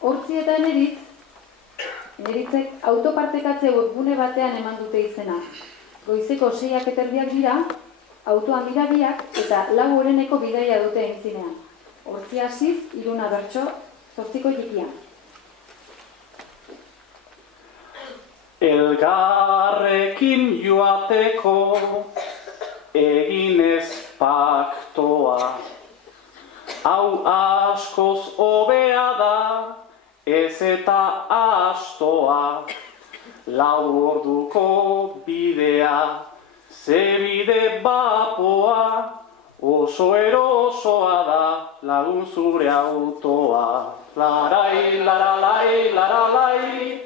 Hortzi eta Neritzek autopartekatze webgune batean eman dute izena. Goizeko 6:30 dira, autoan biak eta 4 oreneko bidaia dute aintzinean. Hortzi hasiz, 3 bertso, 8 jikian. Elgarrekin joateko eginez paktoa, hau askoz hobea da, ez eta astoa, 4 orduko bidea, ze bide bapoa, oso erosoa da, lagun zure autoa. Larai, laralai, laralai,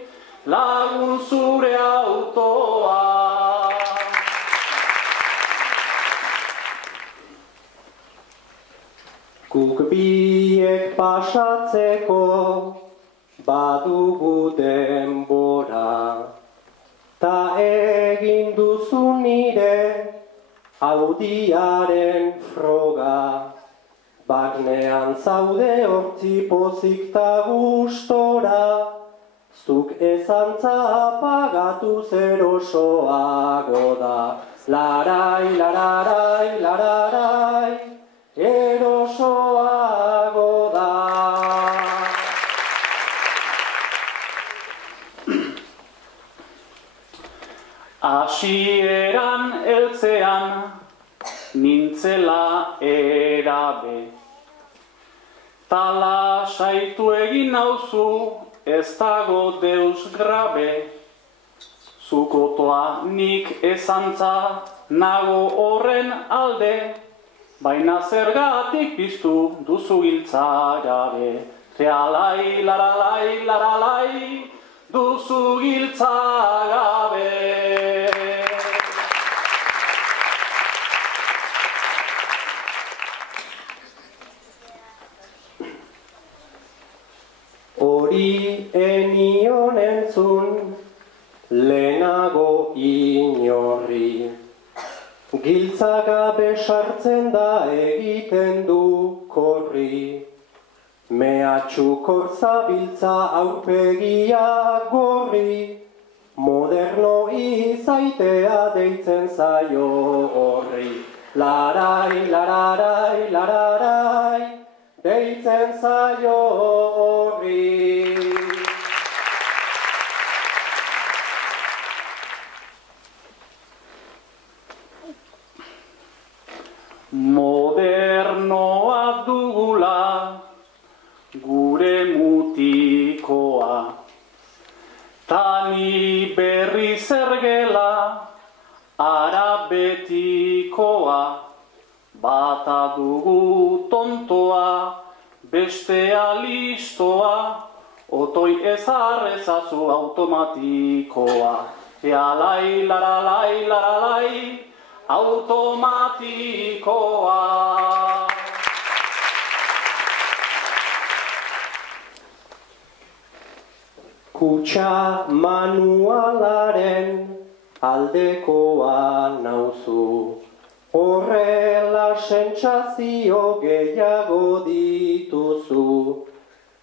lagun zure autoa. Guk biek pasatzeko badugu denbora, ta egin duzu nire Audiaren froga. Barnean zaude hortzi pozik ta gustora, zuk ezantza apagatu erosoago da. Larai, lararai, lararai, erosoago da. Hasieran heltzean nintzela erabe, tala saitu egin nauzu, ez dago deus grabe. Zukotoa nik ezantza nago horren alde, baina zergatik piztu duzu giltza gabe. Realai, laralai, laralai, duzu giltza gabe. Hori enion entzun lehenago inorri, giltza gabe sartzen da egiten du korri. Mehatxukor zabiltza aurpegia gorri, moderno izaitea deitzen zaio horri. Larai, lararai, lararai, deitzen zaio horri. Modernoa dugula gure mutikoa, tani berri zergela arabetikoa, bata dugu tontoa, bestea listoa, otoi ezarrezazu automatikoa. Realai, laralai, laralai, automatikoa. Kutxa manualaren aldekoa nauzu, horrela sentsazio gehiago dituzu.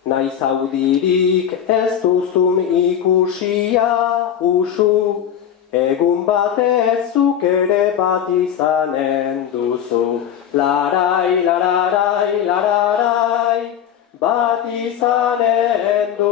Naiz audirik ez duzun ikusia usu, egun batez zuk ere bat izanen duzu. Larai, lararai, lararai, bat izanen duzu.